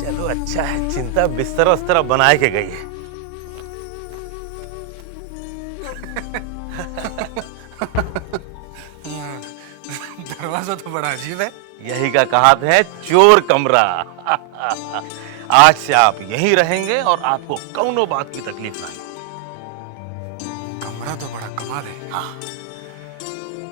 चलो अच्छा है, चिंता बिस्तर उस्तर बना के गई है। दरवाजा तो बड़ा अजीब है। यही का कहावत है, चोर कमरा। आज से आप यहीं रहेंगे और आपको कौनो बात की तकलीफ नहीं। कमरा तो बड़ा कमाल है। हाँ।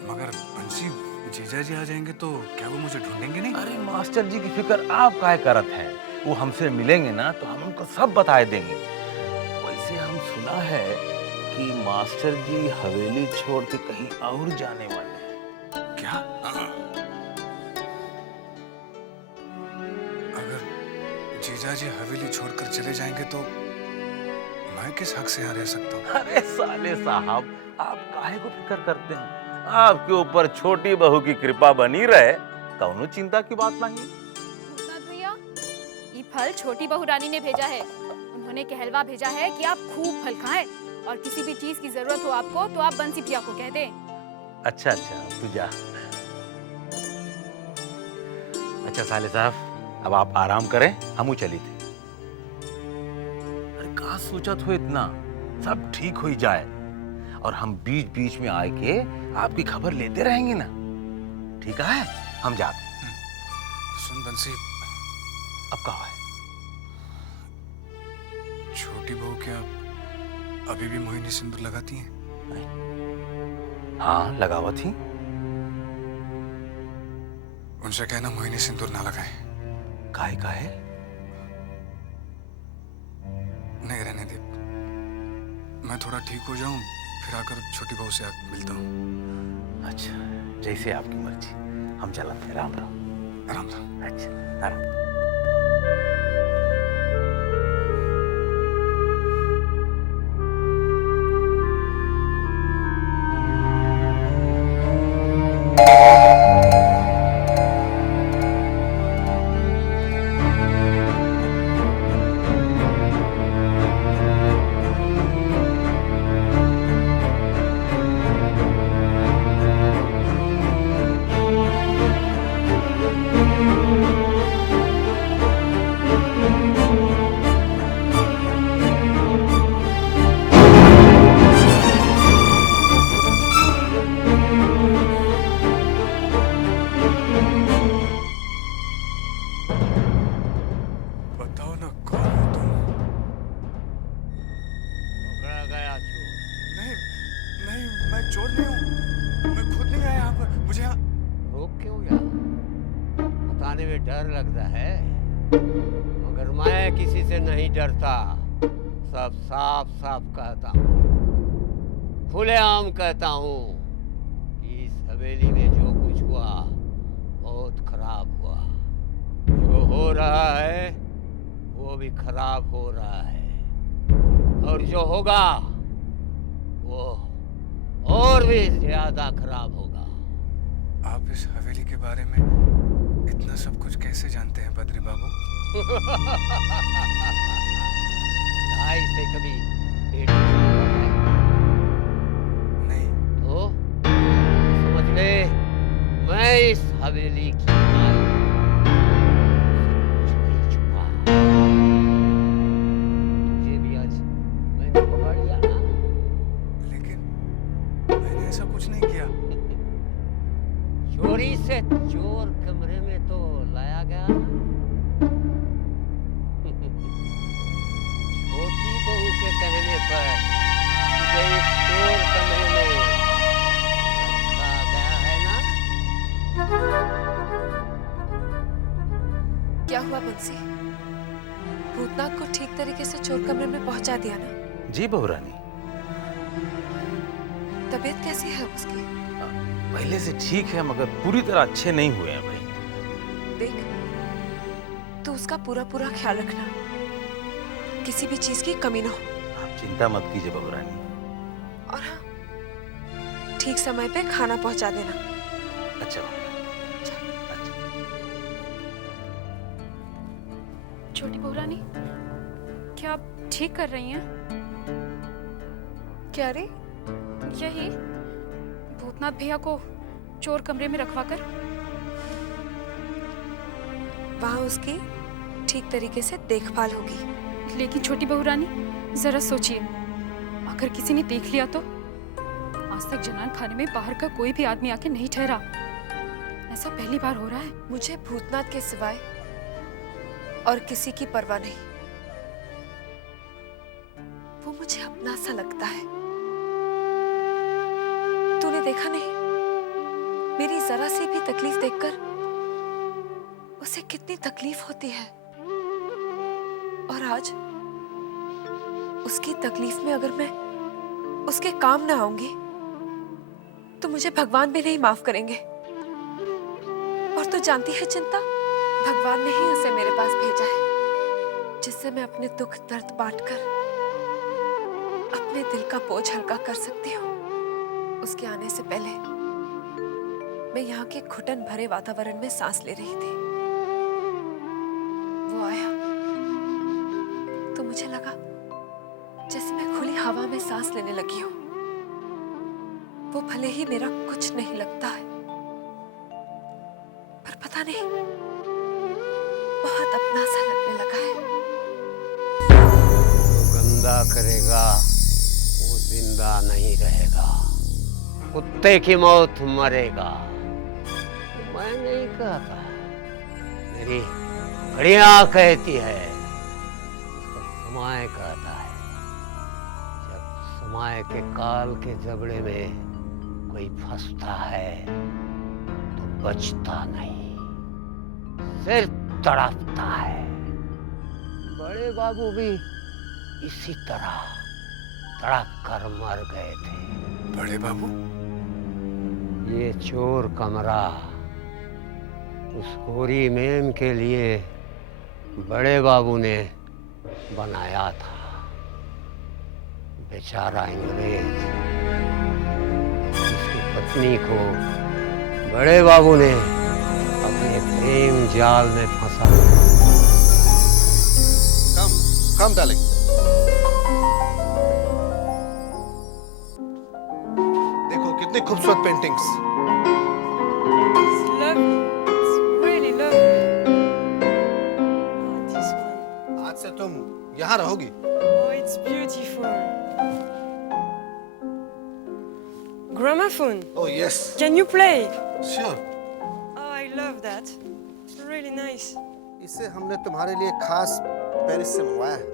मगर बंसी जीजा जी आ जाएंगे तो क्या वो मुझे ढूंढेंगे नहीं? अरे मास्टर जी की फिक्र आप काहे करत हैं? वो हमसे मिलेंगे ना तो हम उनको सब बता देंगे। वैसे हम सुना है कि मास्टर जी हवेली छोड़ के कहीं और जाने वाले हैं। क्या? अगर जीजा जी हवेली छोड़कर चले जाएंगे तो मैं किस हक से यहाँ रह सकता हूँ? अरे साले साहब, आप काहे को फिक्र करते हैं? आपके ऊपर छोटी बहू की कृपा बनी रहे, कौनो चिंता की बात नहीं। भूतनाथ भैया, ये फल छोटी बहू रानी ने भेजा है। उन्होंने कहलवा भेजा है कि आप खूब फल खाएं और किसी भी चीज की जरूरत हो आपको तो आप बंसी भैया को कह दें। अच्छा अच्छा, तू जा। अच्छा साले साहब, अब आप आराम करें, हमू चली थे। अरे कहा सोचत हो इतना, सब ठीक हो ही जाए और हम बीच बीच में आए के आपकी खबर लेते रहेंगे ना। ठीक है, हम जाते। सुन बंसी, अब कहा है? छोटी बहू क्या अभी भी मोहिनी सिंदूर लगाती हैं? हाँ लगावा थी। उनसे कहना मोहिनी सिंदूर ना लगाए। काहे काहे? नहीं रहने दे, मैं थोड़ा ठीक हो जाऊं फिर आकर छोटी बहू से मिलता हूँ। अच्छा, जैसे आपकी मर्जी। हम चलते हैं। राम राम। राम राम। अच्छा राम। बताओ ना कौन हो तुम? पकड़ा गया चोर। नहीं नहीं, मैं चोर नहीं हूँ। मैं खुद नहीं आया यहाँ पर। मुझे यहाँ रोक क्यों गया? बताने में डर लगता है, मगर मैं किसी से नहीं डरता। सब साफ साफ कहता हूँ, खुलेआम कहता हूँ कि इस हवेली में जो कुछ हुआ बहुत खराब हुआ। जो हो रहा है वो भी खराब हो रहा है और जो होगा वो और भी ज्यादा खराब होगा। आप इस हवेली के बारे में इतना सब कुछ कैसे जानते हैं बद्री बाबू? ढाई से कभी पेट में है? नहीं। तो समझ ले, मैं इस हवेली की माई कुछ नहीं छुपा। तुझे भी आज मैंने पकड़ लिया ना। लेकिन मैंने ऐसा कुछ नहीं किया। चोरी से चोर कमरे में तो लाया गया ना। छोटी बहू के कहने पर तुझे इस चोर कमरे में रखा गया है ना। क्या हुआ बंसी? भूतनाथ को ठीक तरीके से चोर कमरे में पहुंचा दिया ना? जी बहू रानी। तबीयत कैसी है उसकी? पहले से ठीक है मगर पूरी तरह अच्छे नहीं हुए हैं भाई। देख, तू उसका पूरा पूरा ख्याल रखना, किसी भी चीज की कमी ना हो। आप चिंता मत कीजिए बहू रानी। और हाँ, ठीक समय पे खाना पहुंचा देना। अच्छा अच्छा। छोटी बहू रानी, क्या आप ठीक कर रही हैं? क्या रे? यही भूतनाथ भैया को चोर कमरे में रखवा कर। वहाँ उसकी ठीक तरीके से देखभाल होगी। लेकिन छोटी बहू रानी, जरा सोचिए, अगर किसी ने देख लिया तो? आज तक जनान खाने में बाहर का कोई भी आदमी आके नहीं ठहरा। ऐसा पहली बार हो रहा है। मुझे भूतनाथ के सिवाय और किसी की परवाह नहीं। वो मुझे अपना सा लगता है। तूने देखा नहीं, मेरी जरा सी भी तकलीफ देखकर उसे कितनी तकलीफ होती है। और आज उसकी तकलीफ में अगर मैं उसके काम ना आऊंगी तो मुझे भगवान भी नहीं माफ करेंगे। और तू जानती है चिंता, भगवान ने ही उसे मेरे पास भेजा है, जिससे मैं अपने दुख दर्द बांटकर अपने दिल का बोझ हल्का कर सकती हूँ। उसके आने से पहले मैं यहाँ के घुटन भरे वातावरण में सांस ले रही थी। वो आया तो मुझे लगा जैसे मैं खुली हवा में सांस लेने लगी हूँ। वो भले ही मेरा कुछ नहीं लगता है, पर पता नहीं बहुत अपना सा लगने लगा है। जो गंदा करेगा वो जिंदा नहीं रहेगा, कुत्ते की मौत मरेगा। मैं नहीं कहता, मेरी घड़ियां कहती है, समय कहता है। जब समय के काल के जबड़े में कोई फंसता है तो बचता नहीं, सिर्फ तड़पता है। बड़े बाबू भी इसी तरह तड़प कर मर गए थे। बड़े बाबू? ये चोर कमरा उस गोरी मेम के लिए बड़े बाबू ने बनाया था। बेचारा अंग्रेज, उसकी पत्नी को बड़े बाबू ने अपने प्रेम जाल में फंसा। Come, darling. देखो कितनी खूबसूरत paintings. It's lovely. It's really lovely. This one. आज से तुम यहाँ रहोगी। Oh, it's beautiful. Gramophone. Oh yes. Can you play? Sure. Oh, I love that. It's really nice. इसे हमने तुम्हारे लिए खास पेरिस से मंगवाया है।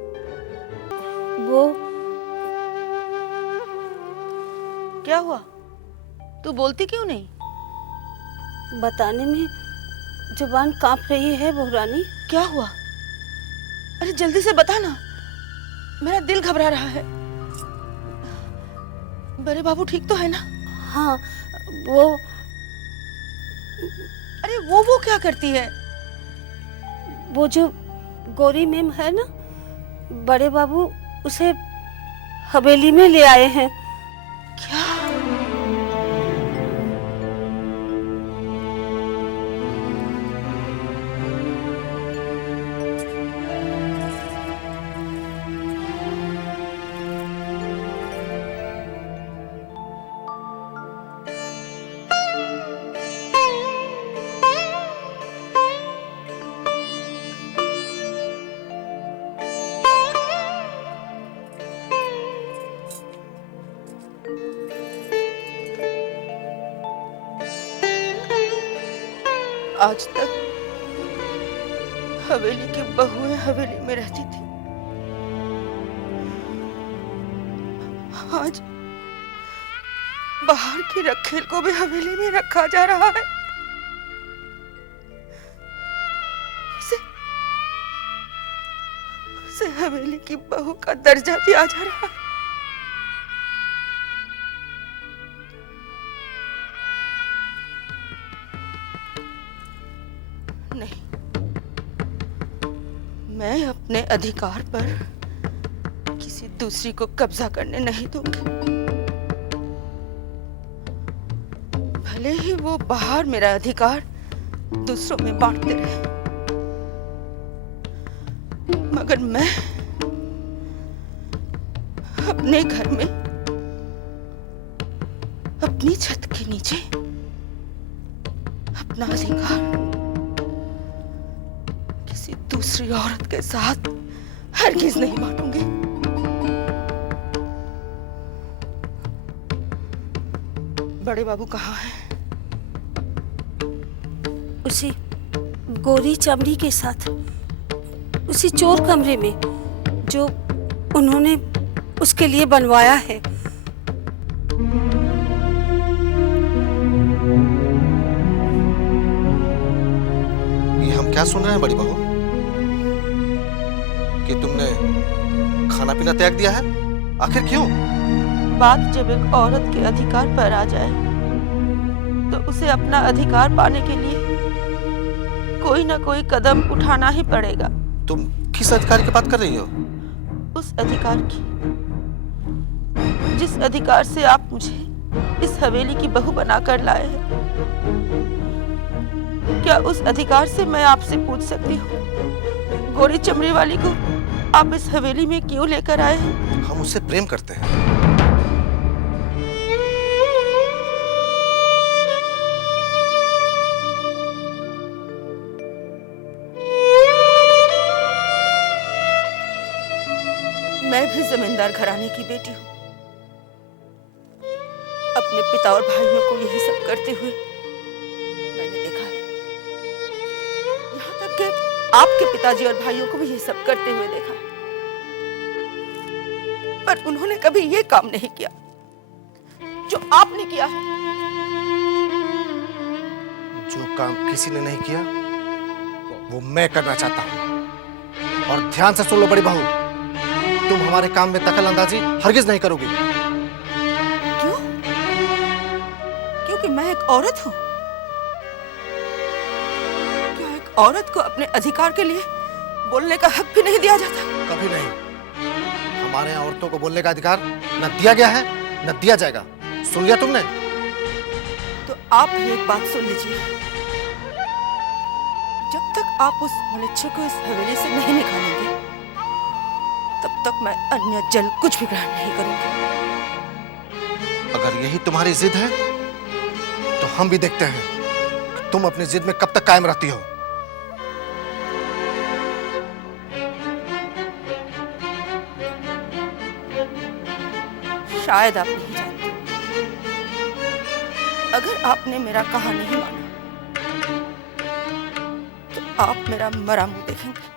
वो क्या हुआ? तू बोलती क्यों नहीं? बताने में जुबान कांप रही है बहू रानी। क्या हुआ? अरे जल्दी से बता ना, मेरा दिल घबरा रहा है। बड़े बाबू ठीक तो है ना? हाँ, वो अरे वो क्या करती है? वो जो गोरी मेम है ना, बड़े बाबू उसे हवेली में ले आए हैं। क्या? आज तक हवेली की बहुएं हवेली में रहती थी, आज बाहर की रखेल को भी हवेली में रखा जा रहा है। उसे हवेली की बहू का दर्जा दिया जा रहा है। नहीं, मैं अपने अधिकार पर किसी दूसरी को कब्जा करने नहीं दूंगी। भले ही वो बाहर मेरा अधिकार दूसरों में बांटते रहे, मगर मैं अपने घर में अपनी छत के नीचे अपना अधिकार दूसरी औरत के साथ हरगिज नहीं मानूंगी। बड़े बाबू कहाँ हैं? उसी गोरी चमड़ी के साथ उसी चोर कमरे में जो उन्होंने उसके लिए बनवाया है। ये हम क्या सुन रहे हैं बड़ी बहू? कि तुमने खाना पीना त्याग दिया है? आखिर क्यों? बात जब एक औरत के अधिकार पर आ जाए तो उसे अपना अधिकार पाने के लिए कोई ना कोई कदम उठाना ही पड़ेगा। तुम किस अधिकार की बात कर रही हो? उस अधिकार की जिस अधिकार से आप मुझे इस हवेली की बहू बनाकर लाए हैं। क्या उस अधिकार से मैं आपसे पूछ सकती हूँ, गोरी चमड़ी वाली को आप इस हवेली में क्यों लेकर आए हैं? हम उससे प्रेम करते हैं। मैं भी जमींदार घराने की बेटी हूँ। अपने पिता और भाइयों को यही सब करते हुए मैंने देखा है। यहाँ तक कि आपके पिताजी और भाइयों को भी ये सब करते हुए देखा है। पर उन्होंने कभी ये काम नहीं किया जो आपने किया है। जो काम किसी ने नहीं किया वो मैं करना चाहता हूँ। और ध्यान से सुन लो बड़ी बहू, तुम हमारे काम में दखल अंदाजी हरगिज नहीं करोगी। क्यों? क्योंकि मैं एक औरत हूँ। क्या एक औरत को अपने अधिकार के लिए बोलने का हक भी नहीं दिया जाता? कभी नहीं। हमारे यहाँ औरतों को बोलने का अधिकार न दिया गया है न दिया जाएगा। सुन लिया तुमने? तो आप भी एक बात सुन लीजिए। जब तक आप उस मनुष्य को इस हवेली से नहीं निकालेंगे तब तक मैं अन्य जल कुछ भी ग्रहण नहीं करूंगी। अगर यही तुम्हारी जिद है तो हम भी देखते हैं कि तुम अपनी जिद में कब तक कायम रहती हो। शायद आप नहीं जानते। अगर आपने मेरा कहा नहीं माना तो आप मेरा मरा मुंह देखेंगे।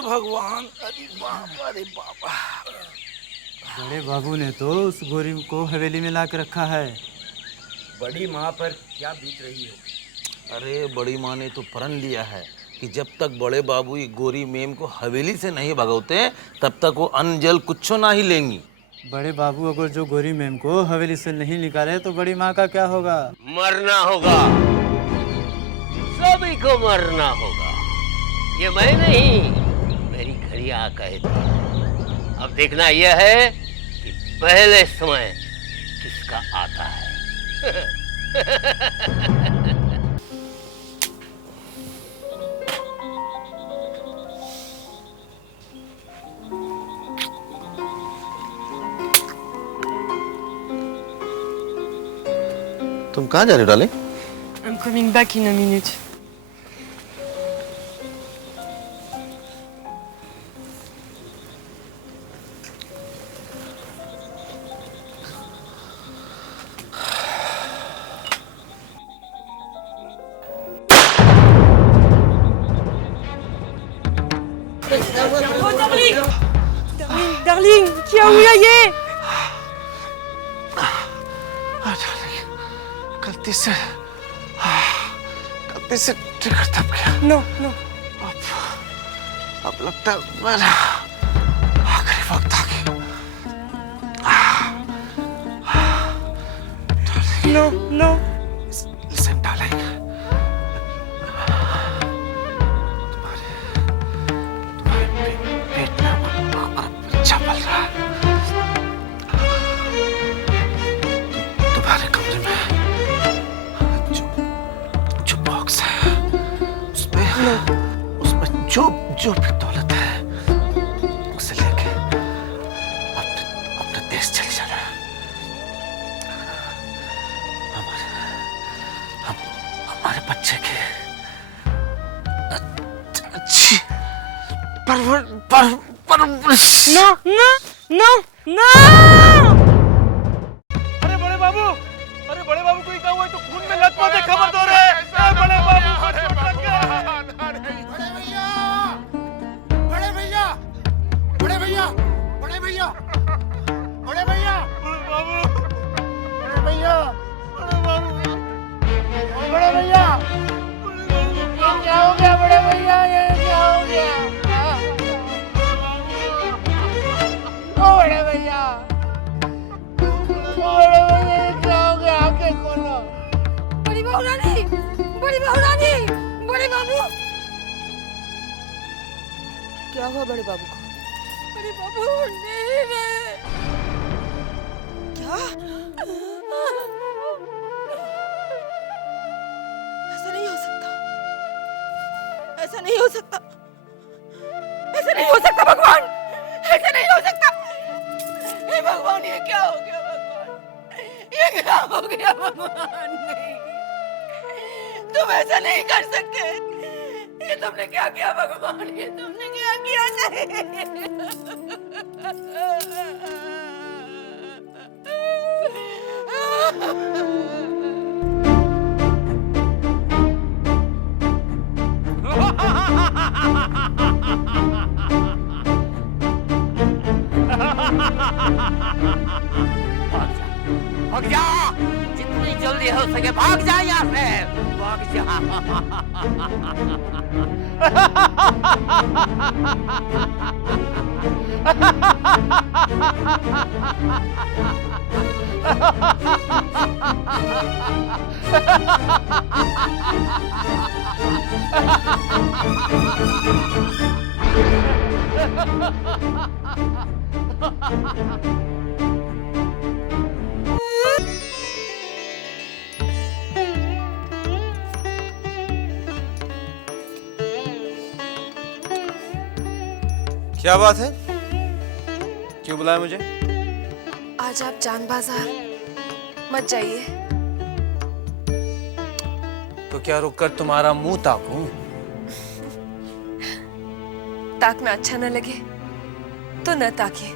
भगवान, अरे बाबा, अरे बाबा। बड़े बाबू ने तो उस गोरी को हवेली में ला के रखा है। बड़ी माँ पर क्या बीत रही है? अरे बड़ी माँ ने तो प्रण लिया है कि जब तक बड़े बाबू ये गोरी मेम को हवेली से नहीं भगाते तब तक वो अन्न जल कुछ ना ही लेंगी। बड़े बाबू अगर जो गोरी मेम को हवेली से नहीं निकाले तो बड़ी माँ का क्या होगा? मरना होगा, सभी को मरना होगा। ये मैं नहीं, मेरी घड़ियां कहती है। अब देखना यह है कि पहले समय किसका आता है। तुम कहाँ जा रहे हो darling? I'm coming back in a minute. Oh, darling! Darling, क्या हुआ ये? गलती से ट्रिगर दब गया। No, no. अब लगता है मेरा आखिरी वक्त आ गया। No, no. Listen, darling. तुम्हारे पेट में बच्चा पल रहा है। तुम्हारे कमरे में जो बॉक्स है उसमें जो भी दौलत है उसे लेके अपने देश चले जाना। हमारे बच्चे की अच्छी नो नो नो नो। अरे बड़े बाबू को क्या हुआ? तो खून में लथपथ है, खबर दो रे। बड़े बाबू बड़े भैया, बड़े भैया, बड़े भैया, बड़े भैया, बड़े भैया, बाबू, बड़े भैया, बड़े भैया, ये क्या हो गया बड़े भैया? ये क्या हो गया? ओ बड़े भैया, ये क्या हो गया? आंखें खोलो। बड़ी बहू रानी, बड़ी बहू रानी, बड़े बाबू। क्या हुआ बड़े बाबू को? बड़े बाबू उठ नहीं रहे। क्या? ऐसा नहीं हो सकता, ऐसा नहीं हो सकता, ऐसा नहीं हो सकता भगवान, ऐसा नहीं हो सकता। हे भगवान, ये क्या हो गया भगवान? ये क्या हो गया भगवान? नहीं, तुम ऐसा नहीं कर सकते। ये तुमने क्या किया भगवान? ये तुमने क्या किया? भाग जा, जितनी जल्दी हो सके भाग जा यहाँ से, भाग जा। क्या बात है? क्यों बुलाया मुझे? आज आप जान बाजार मत जाइए। तो क्या रुककर तुम्हारा मुंह ताकूं? ताकना अच्छा न लगे तो न ताकिए,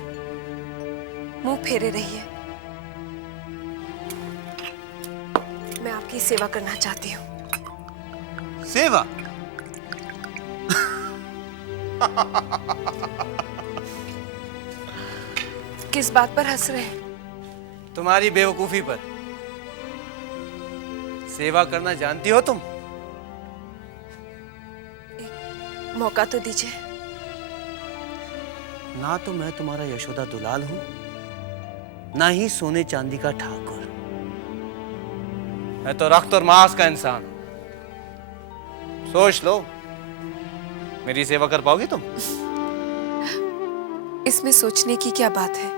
मुंह फेरे रहिए। मैं आपकी सेवा करना चाहती हूँ। सेवा? किस बात पर हंस रहे हैं? तुम्हारी बेवकूफी पर। सेवा करना जानती हो तुम? एक मौका तो दीजिए। ना तो मैं तुम्हारा यशोदा दुलाल हूं, ना ही सोने चांदी का ठाकुर। मैं तो रक्त और मांस का इंसान हूं। सोच लो, मेरी सेवा कर पाओगी तुम? इसमें सोचने की क्या बात है?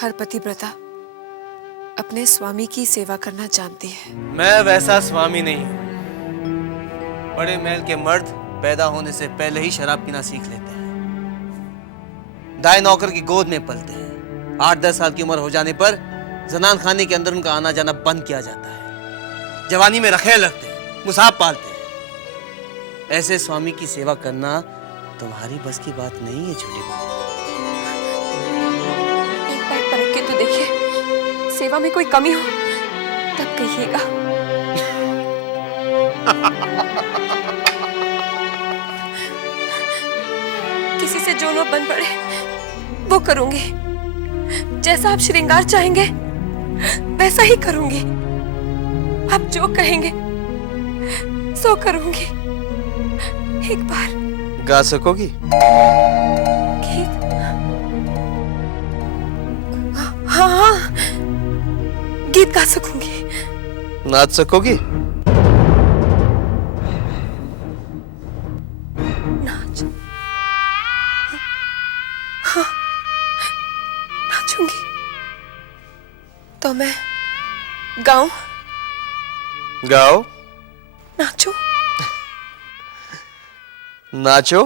हर पतिव्रता अपने स्वामी की सेवा करना जानती है। मैं वैसा स्वामी नहीं हूं। बड़े महल के मर्द पैदा होने से पहले ही शराब पीना सीख लेते हैं, दाई नौकर की गोद में पलते हैं। 8-10 साल की उम्र हो जाने पर जनान खाने के अंदर उनका आना जाना बंद किया जाता है। जवानी में रखेल लगते हैं, मुसाब पालते हैं। ऐसे स्वामी की सेवा करना तुम्हारी बस की बात नहीं है छोटी बहू। एक बार परख के तो देखिए, सेवा में कोई कमी हो तब कहिएगा। किसी से जो न बन पड़े वो करूंगी। जैसा आप श्रृंगार चाहेंगे वैसा ही करूंगी। आप जो कहेंगे सो करूंगी। एक बार गा सकोगी? गीत? हाँ हाँ, गीत गा सकूंगी। नाच सकोगी? नाच? हाँ, नाचूंगी। तो मैं गाऊं? गाओ। नाचूं? नाचो।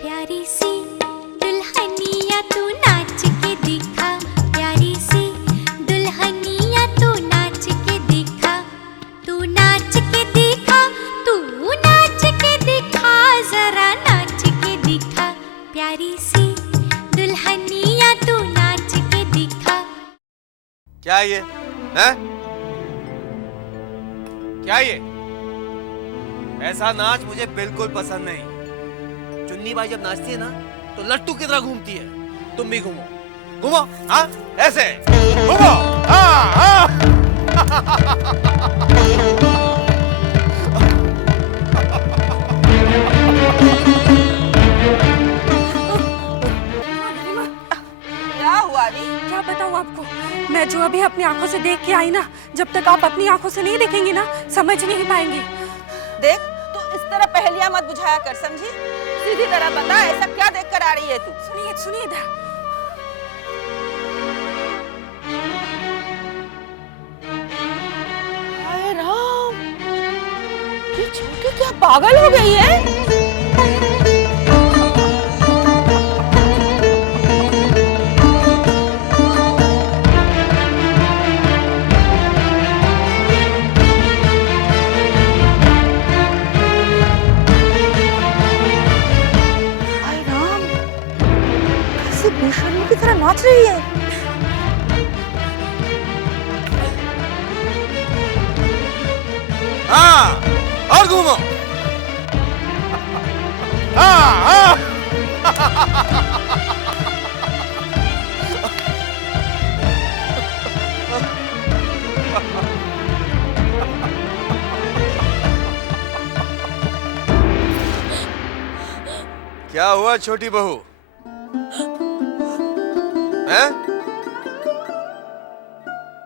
प्यारी सी दुल्हनिया तू नाच के दिखा, प्यारी सी दुल्हनिया क्या ये है? क्या ये? ऐसा नाच मुझे बिल्कुल पसंद नहीं। चुन्नी बाई जब नाचती है ना तो लट्टू की तरह घूमती है। तुम भी घूमो, घूमो, हाँ ऐसे घूमो, हाँ हाँ। क्या हुआ री? क्या बताऊं आपको, मैं जो अभी अपनी आंखों से देख के आई ना, जब तक आप अपनी आंखों से नहीं देखेंगी ना, समझ नहीं पाएंगी। देख, तू इस तरह पहेलियां मत बुझाया कर, समझी? सीधी तरह बता, ऐसा क्या देख कर आ रही है तू? सुनिए सुनिए इधर। हाय राम, ये छोटी क्या पागल हो गई है? बेशर्मी की तरह नाच रही है। हाँ, और घूमो, हाँ हाँ। क्या हुआ छोटी बहू? हैं?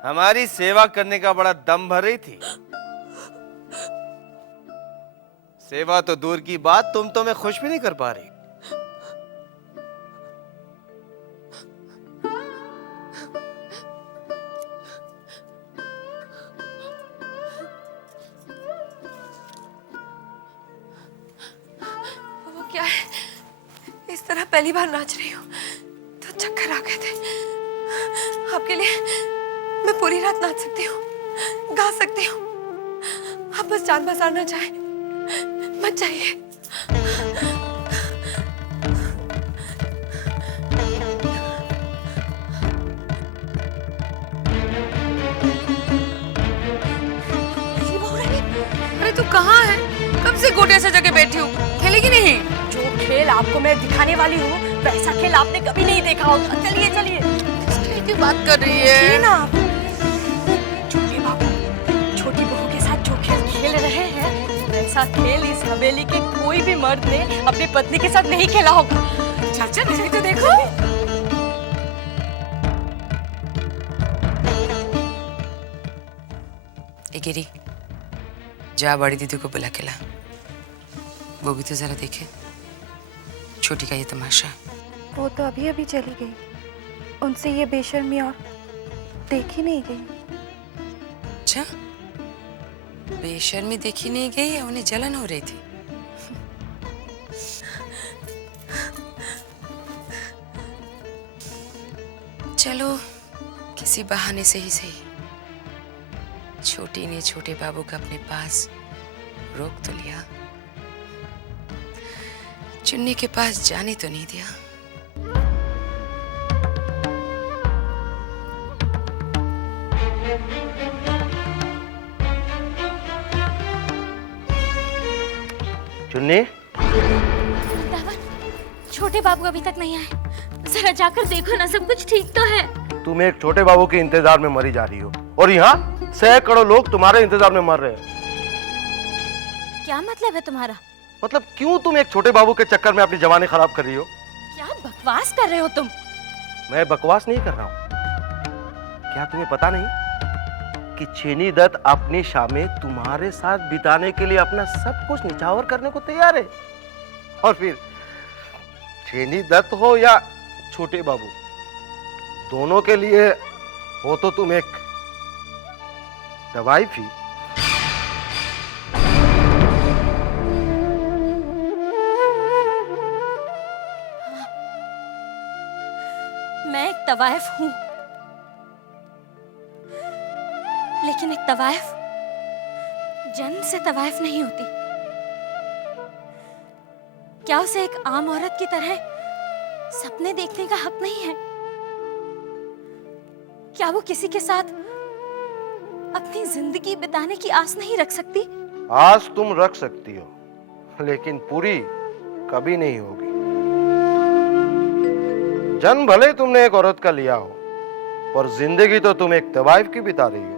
हमारी सेवा करने का बड़ा दम भर रही थी। सेवा तो दूर की बात, तुम तो मैं खुश भी नहीं कर पा रही। वो क्या है, इस तरह पहली बार नाच रही हूँ तो चक्कर आ गए थे। आपके लिए मैं पूरी रात नाच सकती हूँ, गा सकती हूँ। आप बस जान बाजार ना जाए, मत जाइए। अरे तू कहाँ है? कब से गोटे से जगह बैठी हूँ, खेलेगी नहीं? जो खेल आपको मैं दिखाने वाली हूँ वैसा खेल आपने कभी नहीं देखा होगा। चलिए चलिए। की बात कर रही है ना आप? छोटे बाबू छोटी बहू के साथ जो खेल खेल रहे हैं वैसा खेल इस हवेली के कोई भी मर्द ने अपनी पत्नी के साथ नहीं खेला होगा। चाचा नहीं तो देखो। गिरी, जा बड़ी दीदी को बुला के ला, वो भी तो जरा देखे छोटी का ये तमाशा। वो तो अभी अभी चली गई, उनसे ये बेशर्मी और देख ही नहीं गई। अच्छा, बेशर्मी देखी नहीं गई या उन्हें जलन हो रही थी? चलो किसी बहाने से ही सही छोटी ने छोटे बाबू को अपने पास रोक तो लिया, चुन्नी के पास जाने तो नहीं दिया। चुन्नी, छोटे बाबू अभी तक नहीं आए, जरा जाकर देखो ना, सब कुछ ठीक तो है। तुम एक छोटे बाबू के इंतजार में मरी जा रही हो और यहाँ सैकड़ों लोग तुम्हारे इंतजार में मर रहे हैं। क्या मतलब है तुम्हारा? मतलब क्यों तुम एक छोटे बाबू के चक्कर में अपनी जवानी खराब कर रही हो? क्या बकवास कर रहे हो तुम? मैं बकवास नहीं कर रहा हूँ। क्या तुम्हें पता नहीं कि चेनी दत्त अपनी शामें तुम्हारे साथ बिताने के लिए अपना सब कुछ निछावर करने को तैयार है? और फिर चेनी दत्त हो या छोटे बाबू, दोनों के लिए हो तो तुम एक दवाई भी। मैं एक तवाइफ हूं, लेकिन एक तवाइफ जन्म से तवाइफ नहीं होती। क्या उसे एक आम औरत की तरह सपने देखने का हक नहीं है? क्या वो किसी के साथ अपनी जिंदगी बिताने की आस नहीं रख सकती? आज तुम रख सकती हो, लेकिन पूरी कभी नहीं होगी। जन्म भले तुमने एक औरत का लिया हो, पर जिंदगी तो तुम एक तवाइफ की बिता रही हो।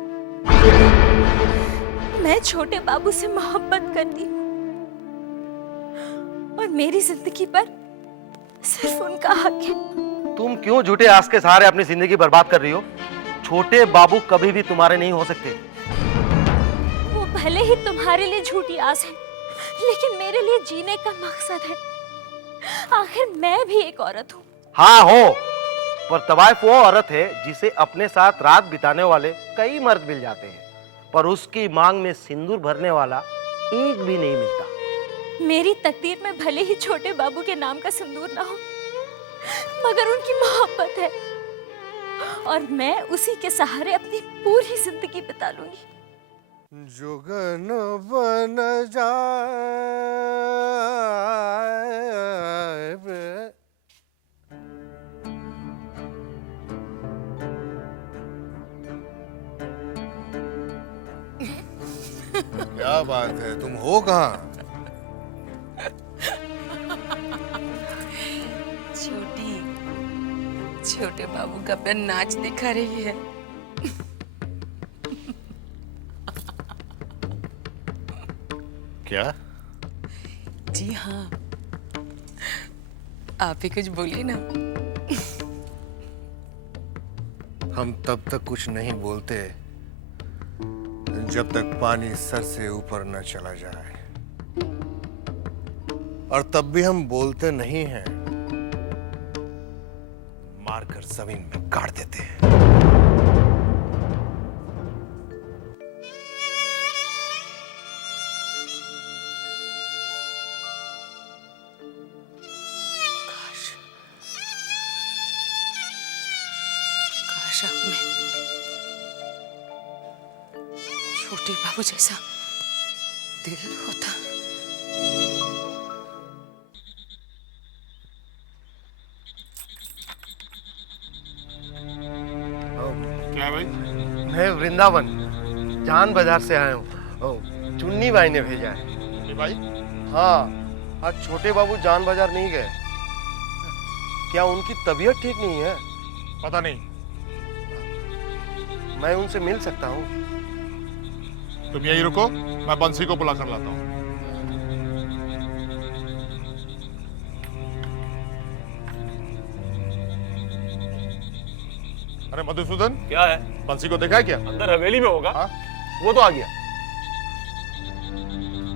मैं छोटे बाबू से मोहब्बत करती हूँ और मेरी जिंदगी पर सिर्फ उनका हक है। तुम क्यों झूठे आस के सहारे अपनी जिंदगी बर्बाद कर रही हो? छोटे बाबू कभी भी तुम्हारे नहीं हो सकते। वो भले ही तुम्हारे लिए झूठी आस है, लेकिन मेरे लिए जीने का मकसद है। आखिर मैं भी एक औरत हूँ। हाँ हो, पर तवाइफ वो औरत है जिसे अपने साथ रात बिताने वाले कई मर्द मिल जाते हैं, पर उसकी मांग में सिंदूर भरने वाला एक भी नहीं मिलता। मेरी तकदीर में भले ही छोटे बाबू के नाम का सिंदूर ना हो, मगर उनकी मोहब्बत है और मैं उसी के सहारे अपनी पूरी जिंदगी बिता लूंगी। जुगन बन जाए। क्या बात है, तुम हो कहाँ? छोटे बाबू का अपना नाच दिखा रही है। क्या? जी हाँ, आप ही कुछ बोलिए ना। हम तब तक कुछ नहीं बोलते जब तक पानी सर से ऊपर न चला जाए, और तब भी हम बोलते नहीं हैं, मारकर जमीन में गाड़ देते हैं। काश आप में छोटे बाबू जैसा दिल होता। क्या भाई? मैं वृंदावन जान बाजार से आया हूँ। चुन्नी भाई ने भेजा है। भाई? हाँ, आज छोटे बाबू जान बाजार नहीं गए। क्या उनकी तबीयत ठीक नहीं है? पता नहीं। मैं उनसे मिल सकता हूँ? तुम यहीं रुको, मैं बंसी को बुला कर लाता हूँ। अरे मधुसूदन, क्या है? बंसी को देखा है क्या? अंदर हवेली में होगा। हाँ? वो तो आ गया।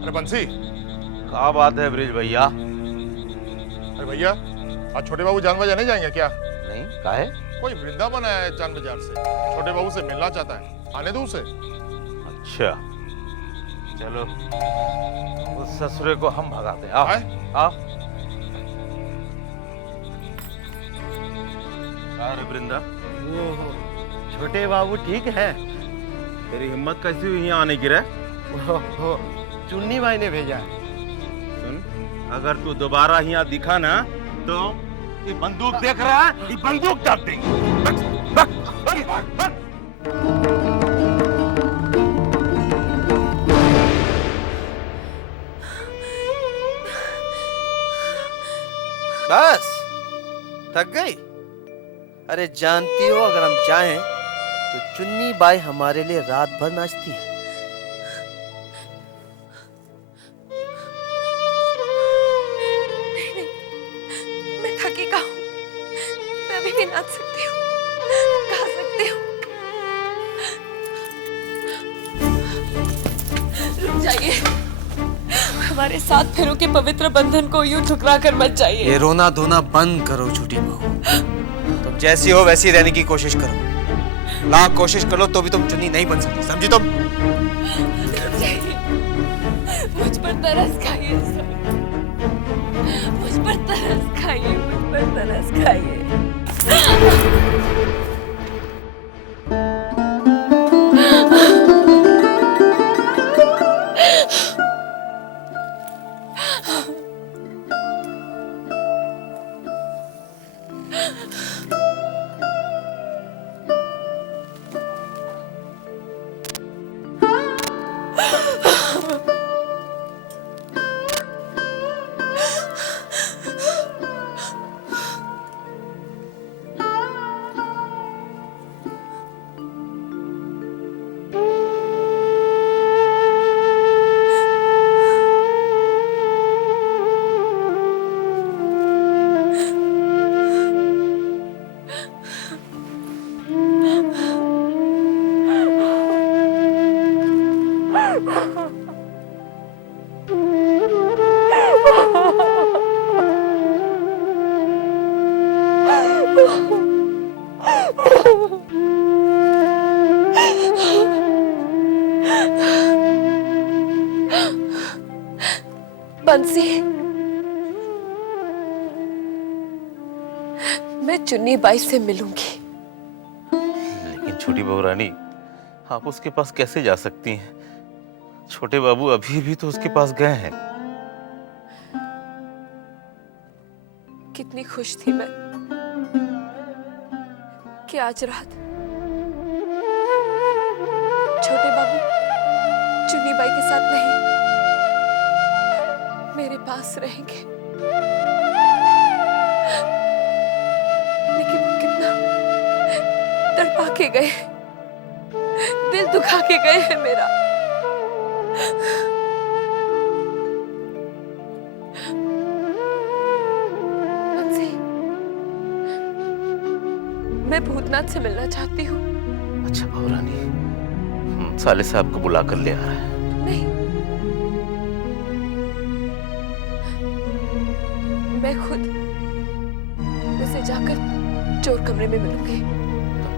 अरे बंसी। क्या बात है ब्रिज भैया? अरे भैया, आज छोटे बाबू जान बाजार नहीं जाएंगे क्या? नहीं, क्या है? कोई वृंदावन आया है जान बाजार से, छोटे बाबू से मिलना चाहता है, आने दो उसे। अच्छा, चलो उस ससुरे को हम भगाते हैं। आओ, आओ। अरे वृंदा, छोटे बाबू ठीक है? तेरी हिम्मत कैसी हुई यहाँ आने की रे? चुन्नी भाई ने भेजा है। सुन, अगर तू दोबारा यहाँ दिखा ना तो ये बंदूक देख रहा है, ये बंदूक दाग देंगे। बस थक गई? अरे जानती हो, अगर हम चाहें तो चुन्नी बाई हमारे लिए रात भर नाचती है। नहीं, मैं थकी का हूँ। मैं अभी भी नाच सकती हूँ, गा सकती हूँ। रुक जाइए, हमारे साथ फेरों के पवित्र बंधन को यूं ठुकरा कर मत जाइए। ये रोना धोना बंद करो छोटी बहू। तुम जैसी हो वैसी रहने की कोशिश करो। लाख कोशिश कर लो तो भी तुम चुन्नी नहीं बन सकती, समझी तुम? मुझ पर तरस खाइए, मुझ पर तरस खाइए, मुझ पर तरस खाइए। बंसी, मैं चुन्नी बाई से मिलूंगी। लेकिन छोटी बहू रानी, आप उसके पास कैसे जा सकती हैं? छोटे बाबू अभी भी तो उसके पास गए हैं। कितनी खुश थी मैं कि आज रात छोटे बाबू चुन्नी बाई के साथ नहीं, मेरे पास रहेंगे। लेकिन वो कितना तड़पा के गए, दिल दुखा के गए हैं मेरा। बंसी, मैं भूतनाथ से मिलना चाहती हूँ। अच्छा बहू रानी, साले साहब को बुला कर ले आ रहा है। नहीं, मैं खुद उसे जाकर चोर कमरे में मिलूंगी।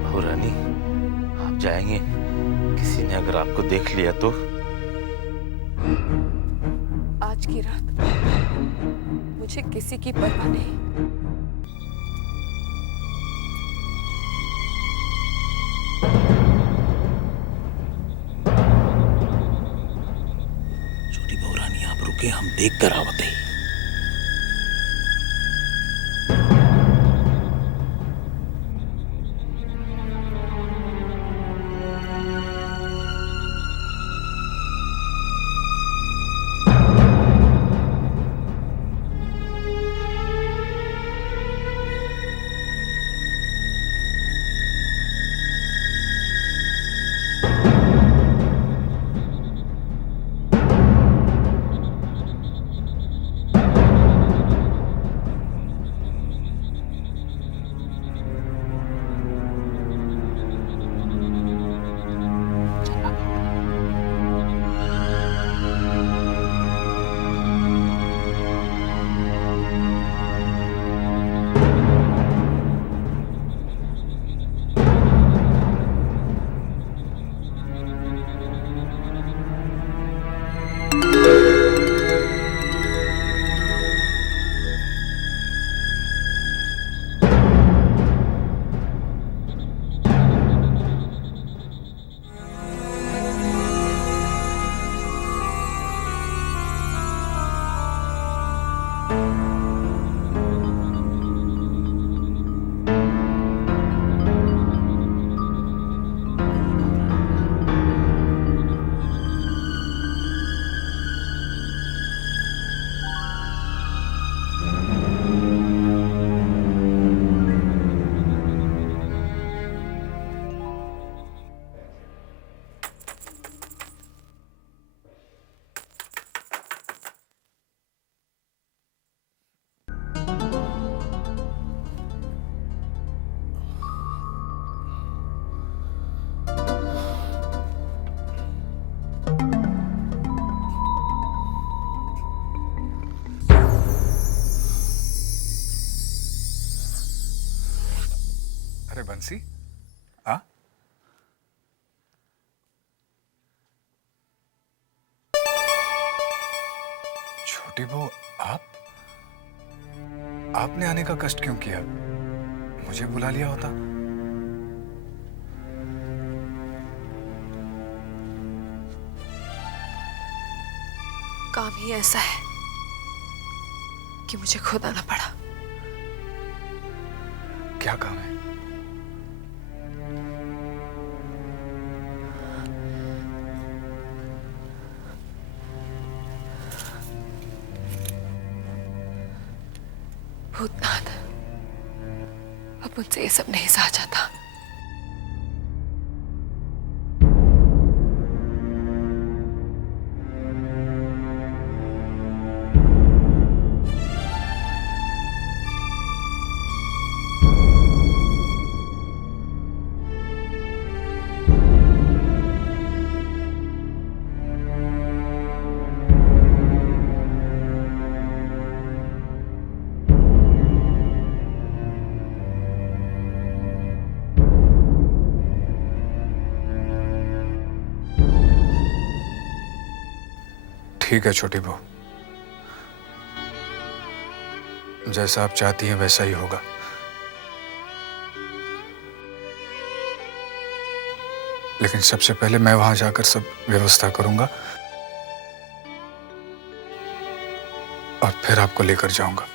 बहू रानी, आप जाएंगे, किसी ने अगर आपको देख लिया तो? आज की रात मुझे किसी की परवाह नहीं। छोटी बहू रानी, आप रुके, हम देख कर आवते हैं। अरे बंसी, आ? छोटी बहू, आपने आने का कष्ट क्यों किया? मुझे बुला लिया होता। काम ही ऐसा है कि मुझे खुद आना पड़ा। क्या काम है? भूतनाथ, अब मुझसे ये सब नहीं सहा जाता। ठीक है छोटी बहू, जैसा आप चाहती हैं वैसा ही होगा। लेकिन सबसे पहले मैं वहां जाकर सब व्यवस्था करूंगा और फिर आपको लेकर जाऊंगा।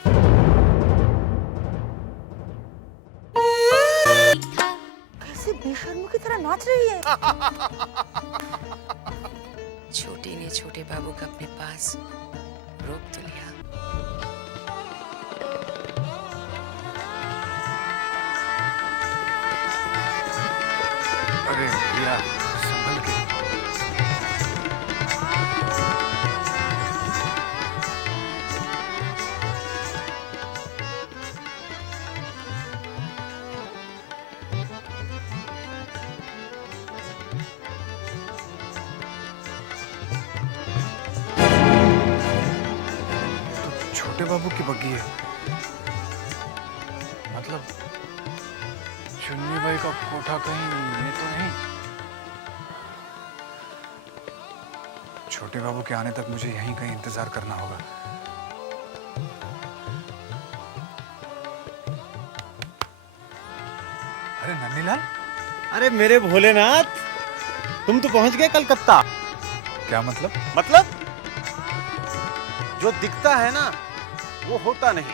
कैसे बेशर्मों की तरह नाच रही है। छोटी ने छोटे बाबू को अपने पास रोक तो लिया। अरे भैया संभल के। तो छोटे बाबू की बग्गी है। मतलब चुन्नी बाई का कोठा कहीं ये तो नहीं। छोटे बाबू के आने तक मुझे यहीं कहीं इंतजार करना होगा। अरे नन्नीलाल, अरे मेरे भोलेनाथ, तुम तो पहुंच गए कलकत्ता। क्या मतलब? मतलब जो दिखता है ना वो होता नहीं,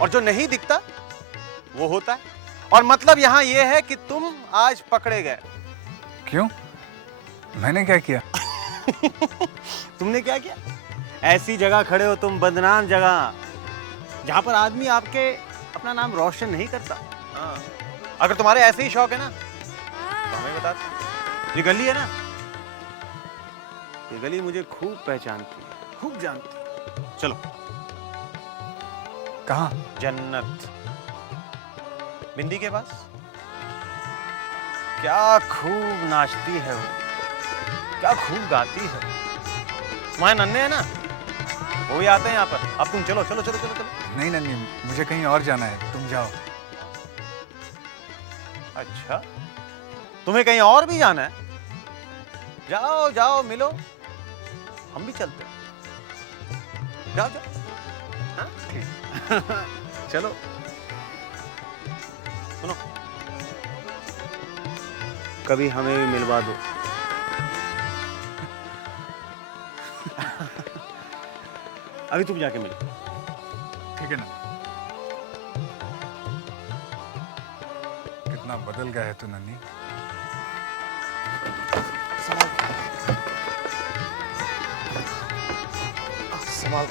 और जो नहीं दिखता वो होता है। और मतलब यहाँ ये है कि तुम आज पकड़े गए। क्यों? मैंने क्या किया? तुमने क्या किया? ऐसी जगह खड़े हो तुम, बदनाम जगह, जहां पर आदमी आपके अपना नाम रोशन नहीं करता। हाँ। अगर तुम्हारे ऐसे ही शौक है ना तो हमें बता दो। ये गली है ना, ये गली मुझे खूब पहचानती है, खूब जानती है। चलो। कहाँ? जन्नत, बिंदी के पास। क्या खूब नाचती है वो, क्या खूब गाती है। तुम्हारे नन्हे है ना, वो भी आते हैं यहाँ पर। अब तुम चलो चलो चलो चलो चलो। नहीं नन्नी, मुझे कहीं और जाना है, तुम जाओ। अच्छा, तुम्हें कहीं और भी जाना है? जाओ जाओ, मिलो, हम भी चलते हैं। जाओ जाओ। हाँ? चलो। सुनो, कभी हमें भी मिलवा दो। अभी तुम जाके मिलो। ठीक है ना? कितना बदल गया है तू नन्नी। संभाल।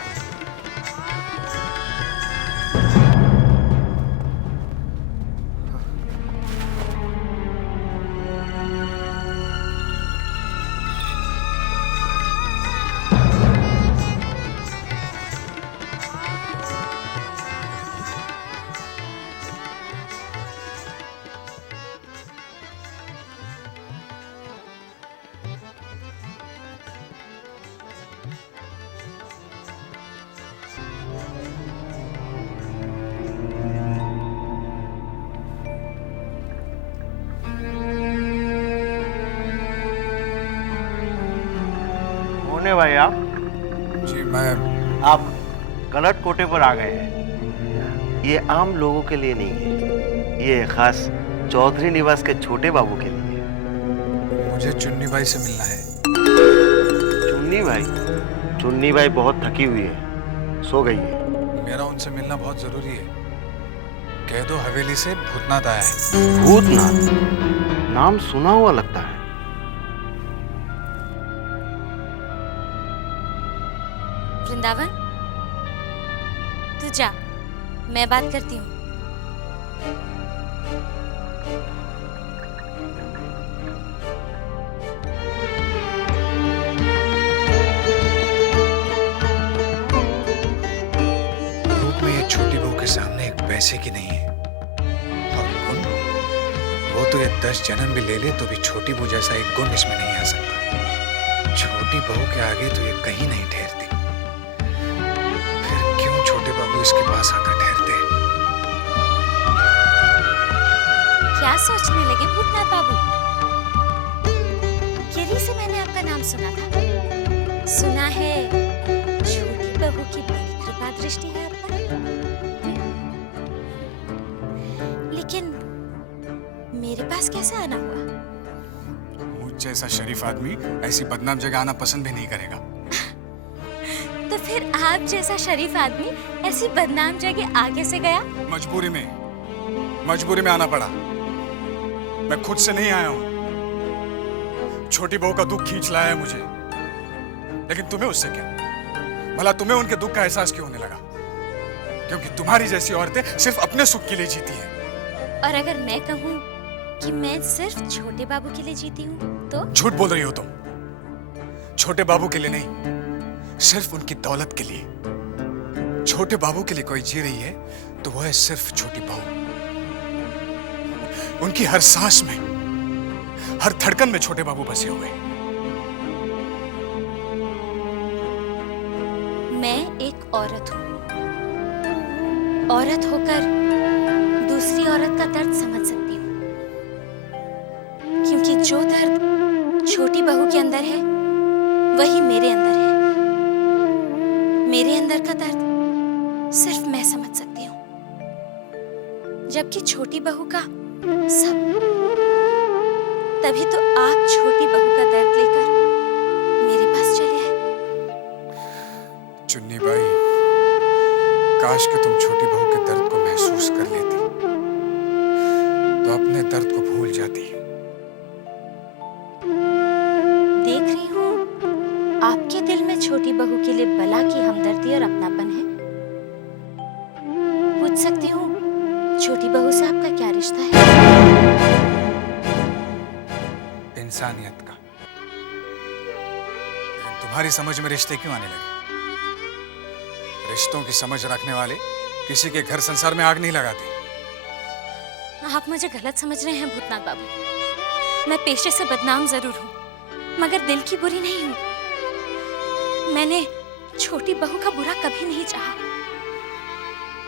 भाई आप? जी मैं। आप गलत कोटे पर आ गए हैं। ये आम लोगों के लिए नहीं है, ये खास चौधरी निवास के छोटे बाबू के लिए है। मुझे चुन्नी बाई से मिलना है। चुन्नी बाई? चुन्नी बाई बहुत थकी हुई है, सो गई है। मेरा उनसे मिलना बहुत जरूरी है। कह दो हवेली से भूतनाथ आया है। भूतनाथ? नाम सुना हुआ लगता है। वृंदावन, तू जा, मैं बात करती हूँ। रूप में ये छोटी बहू के सामने एक पैसे की नहीं है, और गुण, वो तो ये 10 जन्म भी ले ले तो भी छोटी बहू जैसा एक गुण इसमें नहीं आ सकता। छोटी बहू के आगे तो ये कहीं नहीं ठहरती। फिर क्यों छोटे बाबू इसके पास आकर ठहरते हैं? क्या सोचने लगे भूतनाथ बाबू? केरी से मैंने आपका नाम सुना था। सुना है छोटी बहू की बड़ी कृपा दृष्टि है आप पर। पास कैसे आना हुआ? मुझ जैसा शरीफ आदमी ऐसी बदनाम जगह आना पसंद भी नहीं करेगा। तो फिर आप जैसा शरीफ आदमी ऐसी बदनाम जगह आगे से गया? मजबूरी में आना पड़ा। मैं खुद से नहीं आया हूं। छोटी बहू का दुख खींच लाया है मुझे। लेकिन तुम्हें उससे क्या? भला तुम्हें उनके दुख का एहसास क्यों होने लगा? क्योंकि तुम्हारी जैसी औरतें सिर्फ अपने सुख के लिए जीती हैं। और अगर मैं कहूँ कि मैं सिर्फ छोटे बाबू के लिए जीती हूँ तो? झूठ बोल रही हो तुम। छोटे बाबू के लिए नहीं, सिर्फ उनकी दौलत के लिए। छोटे बाबू के लिए कोई जी रही है तो वो है सिर्फ छोटी बहू। उनकी हर सांस में, हर धड़कन में छोटे बाबू बसे हुए। मैं एक औरत हूँ। औरत होकर दूसरी औरत का दर्द समझ सकती हूँ, क्योंकि जो दर्द छोटी बहू के अंदर है वही मेरे अंदर है। मेरे अंदर का दर्द सिर्फ मैं समझ सकती हूँ, जबकि छोटी बहू का सब। तभी तो आप छोटी बहू का दर्द लेकर मेरे पास चले आए। चुन्नी बाई, काश कि तुम छोटी बहू के दर्द को महसूस कर लेती तो अपने दर्द को भूल जाती। देख रही हूँ आपके दिल में छोटी बहू के लिए बला की हमदर्दी और अपनापन है। पूछ सकती हूँ छोटी बहू से आपका क्या रिश्ता है? इंसानियत का। लेकिन तुम्हारी समझ में रिश्ते क्यों आने लगे? रिश्तों की समझ रखने वाले किसी के घर संसार में आग नहीं लगाते। आप मुझे गलत समझ रहे हैं भूतनाथ बाबू। मैं पेशे से बदनाम जरूर हूँ, मगर दिल की बुरी नहीं हूँ। मैंने छोटी बहू का बुरा कभी नहीं चाहा।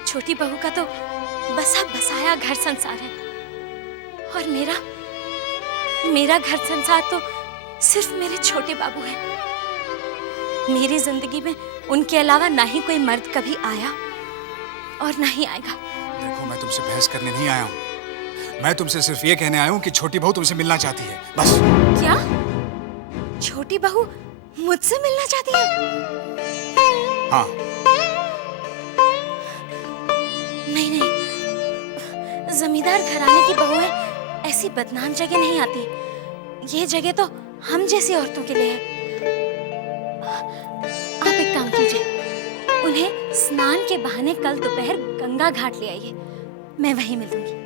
छोटी बहू का तो बसा बसाया घर संसार है, और मेरा घर संसार तो सिर्फ मेरे छोटे बाबू है। मेरी जिंदगी में उनके अलावा ना ही कोई मर्द कभी आया और ना ही आएगा। देखो, मैं तुमसे बहस करने नहीं आया हूँ। मैं तुमसे सिर्फ ये कहने आया हूँ कि छोटी बहू तुमसे मिलना चाहती है, बस। क्या? छोटी बहू मुझसे मिलना चाहती है? हाँ। नहीं, जमींदार घराने की बहू है, ऐसी बदनाम जगह नहीं आती। ये जगह तो हम जैसी औरतों के लिए है। आप एक काम कीजिए, उन्हें स्नान के बहाने कल दोपहर गंगा घाट ले आइए। मैं वहीं मिलूंगी।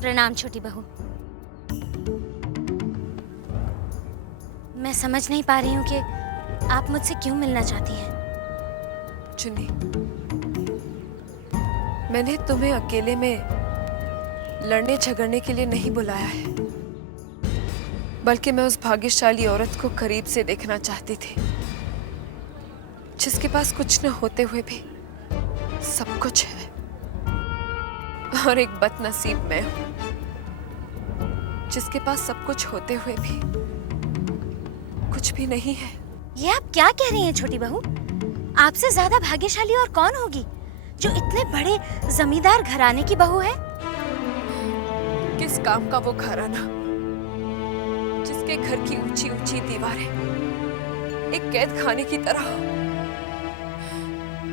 प्रणाम छोटी बहू। मैं समझ नहीं पा रही हूँ कि आप मुझसे क्यों मिलना चाहती हैं। चुन्नी, मैंने तुम्हें अकेले में लड़ने झगड़ने के लिए नहीं बुलाया है, बल्कि मैं उस भाग्यशाली औरत को करीब से देखना चाहती थी, जिसके पास कुछ न होते हुए भी सब कुछ है। और एक बदनसीब मैं हूं, जिसके पास सब कुछ होते हुए भी कुछ भी नहीं है। ये आप क्या कह रही हैं छोटी बहू? आपसे ज्यादा भाग्यशाली और कौन होगी जो इतने बड़े जमींदार घराने की बहू है? किस काम का वो घराना जिसके घर की ऊंची ऊंची दीवारें एक कैद खाने की तरह हो?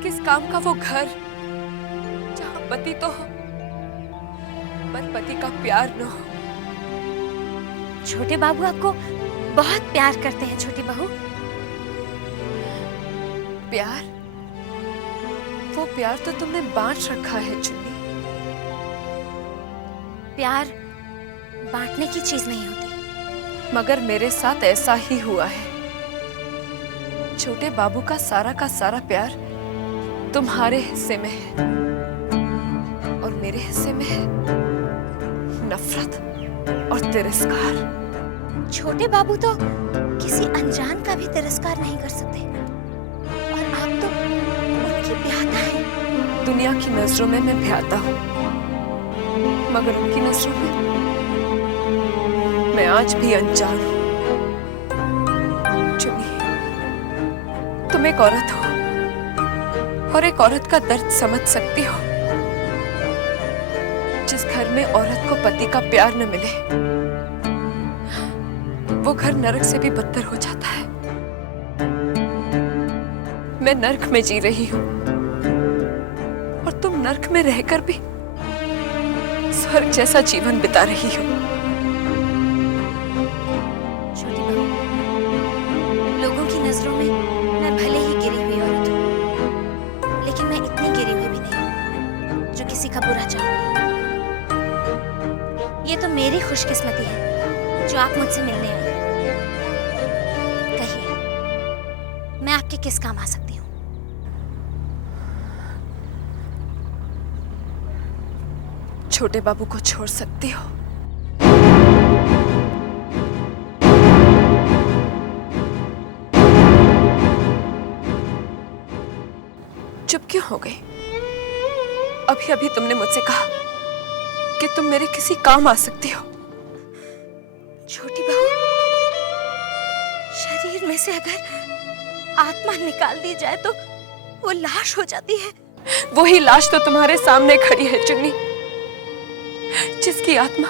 किस काम का वो घर जहां पति तो हो पर पति का प्यार न हो? छोटे बाबू आपको बहुत प्यार करते हैं छोटी बहू। प्यार? वो प्यार तो तुमने बांट रखा है चुन्नी। प्यार बांटने की चीज नहीं होती। मगर मेरे साथ ऐसा ही हुआ है। छोटे बाबू का सारा प्यार तुम्हारे हिस्से में है और मेरे हिस्से में है नफरत और तिरस्कार। छोटे बाबू तो किसी अनजान का भी तिरस्कार नहीं कर सकते और आप तो उनकी ब्याहता हैं। दुनिया की नजरों में मैं ब्याहता हूँ, मगर उनकी नजरों में मैं आज भी अनजान हूँ। चुन्नी, तुम एक औरत हो और एक औरत का दर्द समझ सकती हो। जिस घर में औरत को पति का प्यार न मिले, वो घर नरक से भी बदतर हो जाता है। मैं नरक में जी रही हूँ और तुम नरक में रहकर भी स्वर्ग जैसा जीवन बिता रही हो। छोटी बहू, लोगों की नजरों में मैं भले ही गिरी हुई औरत हूँ, लेकिन मैं इतनी गिरी हुई भी नहीं जो किसी का बुरा चाहूं। ये तो मेरी खुशकिस्मती है जो आप मुझसे मिलने आए। कहिए, मैं आपके किस काम आ सकती हूँ? छोटे बाबू को छोड़ सकती हो? चुप क्यों हो गई? अभी अभी तुमने मुझसे कहा कि तुम मेरे किसी काम आ सकती हो। छोटी बहू, शरीर में से अगर आत्मा निकाल दी जाए तो वो लाश हो जाती है। वही लाश तो तुम्हारे सामने खड़ी है चुन्नी, जिसकी आत्मा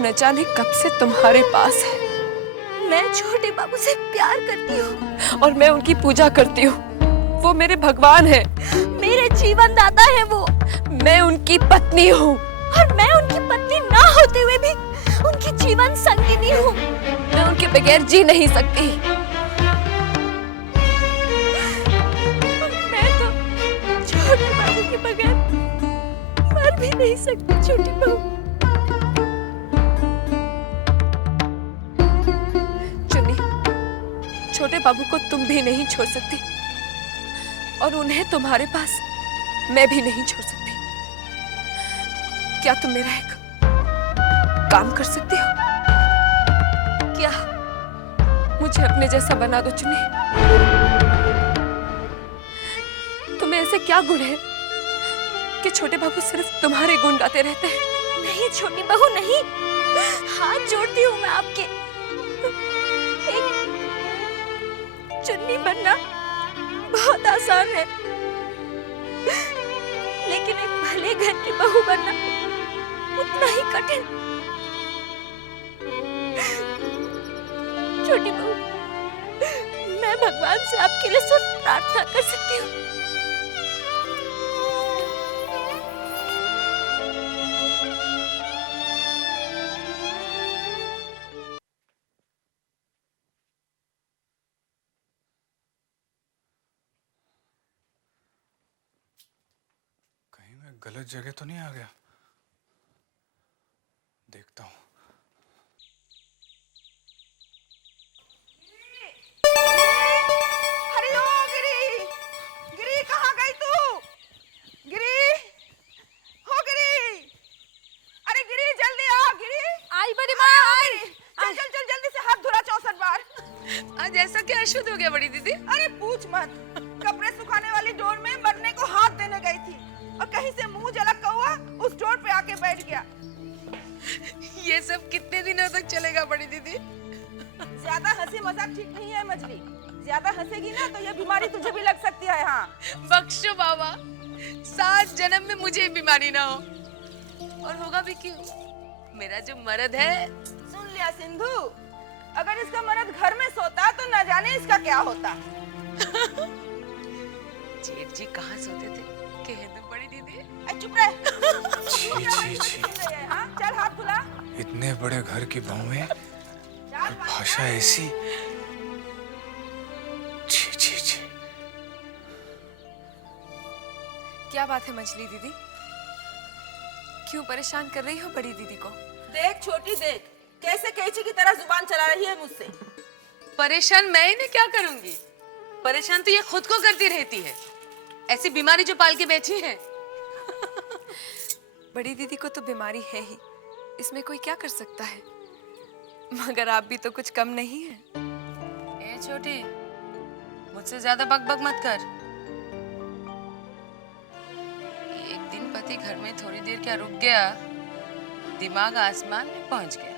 न जाने कब से तुम्हारे पास है। मैं छोटे बाबू से प्यार करती हूँ और मैं उनकी पूजा करती हूँ। वो मेरे भगवान है, मेरे जीवन दाता है वो। मैं उनकी पत्नी हूँ और मैं उनकी पत्नी ना होते हुए भी उनकी जीवन संगिनी हूँ। मैं उनके बगैर जी नहीं सकती। मैं तो छोटे बाबू के बगैर मर भी नहीं सकती। छोटी बहू, चुन्नी, छोटे बाबू को तुम भी नहीं छोड़ सकती और उन्हें तुम्हारे पास मैं भी नहीं छोड़ सकती। क्या तुम मेरा एक काम कर सकती हो? क्या मुझे अपने जैसा बना दो चुन्नी? तुम्हें ऐसे क्या गुण है कि छोटे बाबू सिर्फ तुम्हारे गुण गाते रहते हैं? नहीं छोटी बहू, नहीं। हाथ जोड़ती हूँ मैं आपके। एक चुन्नी बनना बहुत आसान है, लेकिन एक भले घर की बहू बनना उतना ही कठिन। छोटी बहू, मैं भगवान से आपके लिए सिर्फ प्रार्थना कर सकती हूँ। गलत जगह तो नहीं आ गया? देखता हूँ। अरे ओ गिरी, गिरी कहाँ गई तू? गिरी, हो गिरी, अरे गिरी जल्दी आ। गिरी आई बड़ी माँ, आई। चल चल चल जल्दी से हाथ धुला 64 बार। आज ऐसा क्या अशुद्ध हो गया बड़ी दीदी? अरे पूछ मत, कपड़े सुखाने वाली डोर में मरने को हाथ देने गई थी और कहीं से मुंह जला कौवा उस डोर पे आके बैठ गया। ये सब कितने दिनों तक चलेगा बड़ी दीदी? ज्यादा हंसी मजाक ठीक नहीं है मछली। ज्यादा हंसेगी ना तो ये बीमारी तुझे भी लग सकती है। हाँ बख्शो बाबा, 7 जन्म में मुझे ये बीमारी ना हो। और होगा भी क्यों? मेरा जो मर्द है। सुन लिया सिंधु, अगर इसका मर्द घर में सोता तो न जाने इसका क्या होता। जेठ जी कहाँ सोते थे? कह दो बड़ी दीदी। चुप रह। छी छी छी, हाँ चल हाथ खुला। इतने बड़े घर की बहू में और भाषा ऐसी। छी छी छी। क्या बात है मछली दीदी? क्यों परेशान कर रही हो बड़ी दीदी को? देख छोटी देख, कैसे कैची की तरह जुबान चला रही है मुझसे। परेशान मैं इन्हें क्या करूंगी? परेशान तो ये खुद को करती रहती है। ऐसी बीमारी जो पाल के बैठी है। बड़ी दीदी को तो बीमारी है ही, इसमें कोई क्या कर सकता है। मगर आप भी तो कुछ कम नहीं है। ए छोटी, मुझसे ज्यादा बकबक मत कर। एक दिन पति घर में थोड़ी देर क्या रुक गया, दिमाग आसमान में पहुंच गया।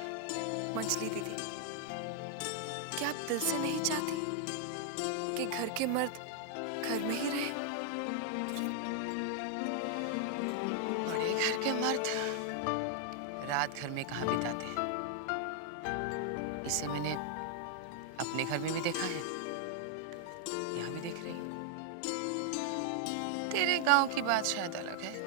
मछली दीदी, क्या आप दिल से नहीं चाहती कि घर के मर्द घर में ही रहे? बड़े घर के मर्द रात घर में कहाँ बिताते हैं? इसे मैंने अपने घर में भी देखा है, यहाँ भी देख रही हूँ। तेरे गांव की बात शायद अलग है।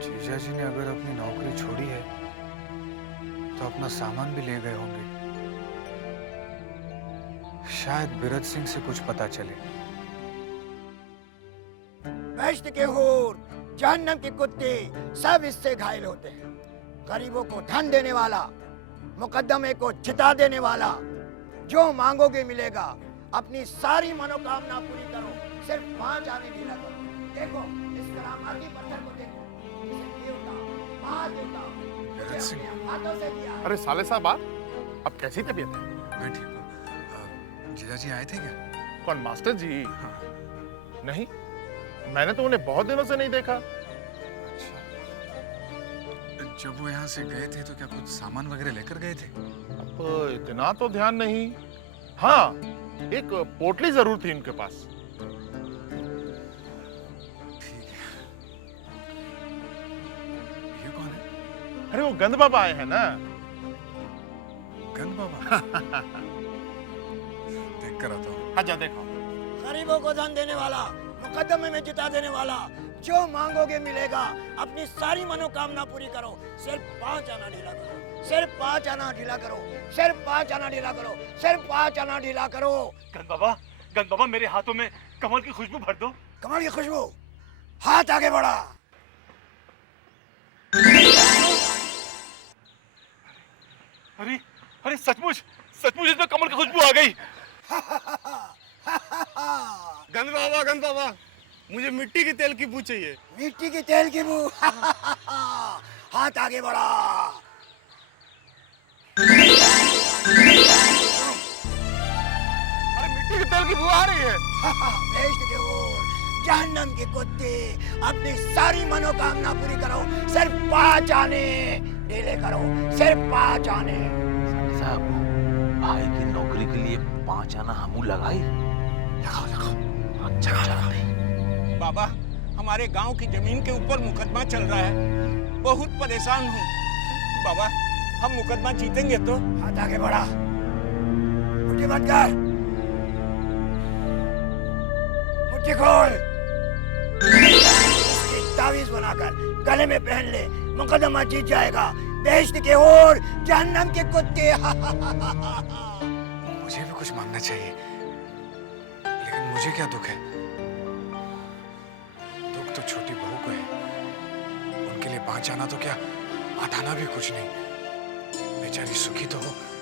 जीजा जी ने अगर अपनी नौकरी छोड़ी है तो अपना सामान भी ले गए होंगे। शायद बिरज सिंह से कुछ पता चले। बेश्त के हूर, जहन्नम के कुत्ते सब इससे घायल होते हैं। गरीबों को धन देने वाला, मुकद्दमे को चिता देने वाला, जो मांगोगे मिलेगा। अपनी सारी मनोकामना पूरी करो, सिर्फ 5 आने ढीला करो। देखो इस करामाती पत्थर को देखो, इसे देवता, महादेवता मुझे अपने हाथों से दिया है। अरे साले साहब आप, अब कैसी तबीयत है? मैं ठीक हूँ। जीजा जी आए थे क्या? कौन, मास्टर जी? हाँ। नहीं, मैंने तो उन्हें बहुत दिनों से नहीं देखा। अच्छा, जब वो यहाँ से गए थे तो क्या कुछ सामान वगैरह लेकर गए थे? अब इतना तो ध्यान नहीं। हाँ, एक पोटली जरूर थी उनके पास। ठीक है। ये कौन है? अरे वो गंद बाबा आए हैं ना। गंद बाबा? देख कर आता हूँ। अच्छा देखो। गरीबों को धन देने वाला, मुकद्दमे में जिता देने वाला, जो मांगोगे मिलेगा। अपनी सारी मनोकामना पूरी करो, सिर्फ 5 आना ढीला करो। सिर्फ 5 आना ढीला करो, सिर्फ 5 आना ढीला करो, सिर्फ 5 आना ढीला करो। गंद बाबा मेरे हाथों में कमल की खुशबू भर दो। कमल की खुशबू, हाथ आगे बढ़ा। अरे सचमुच इसमें कमल की खुशबू आ गई। गंद बाबा, मुझे मिट्टी की तेल की बू चाहिए। मिट्टी की तेल की बू। हाथ आगे बढ़ा। अरे मिट्टी की तेल की बू आ रही है। बेश्त के ओर, जहन्नम के कुत्ते, अपनी सारी मनोकामना पूरी करो, सिर्फ 5 आने ढीले करो, सिर्फ 5 आने। साहब, भाई की नौकरी के लिए 5 आना हमू लगाई। लगाओ। अच्छा नहीं। बाबा, हमारे गांव की जमीन के ऊपर मुकदमा चल रहा है, बहुत परेशान हूँ। बाबा, हम मुकदमा जीतेंगे तो? हाथ आगे बढ़ा, मुट्ठी बंद कर, मुट्ठी खोल। इसकी तावीज बनाकर गले में पहन ले, मुकदमा जीत जाएगा। बेइज्जती के ओर, जहन्नम के कुत्ते। मुझे भी कुछ मांगना चाहिए, लेकिन मुझे क्या दुख है? दुख तो छोटी बहू को है। उनके लिए 5 आना तो क्या, 8 आना भी कुछ नहीं। बेचारी सुखी तो हो।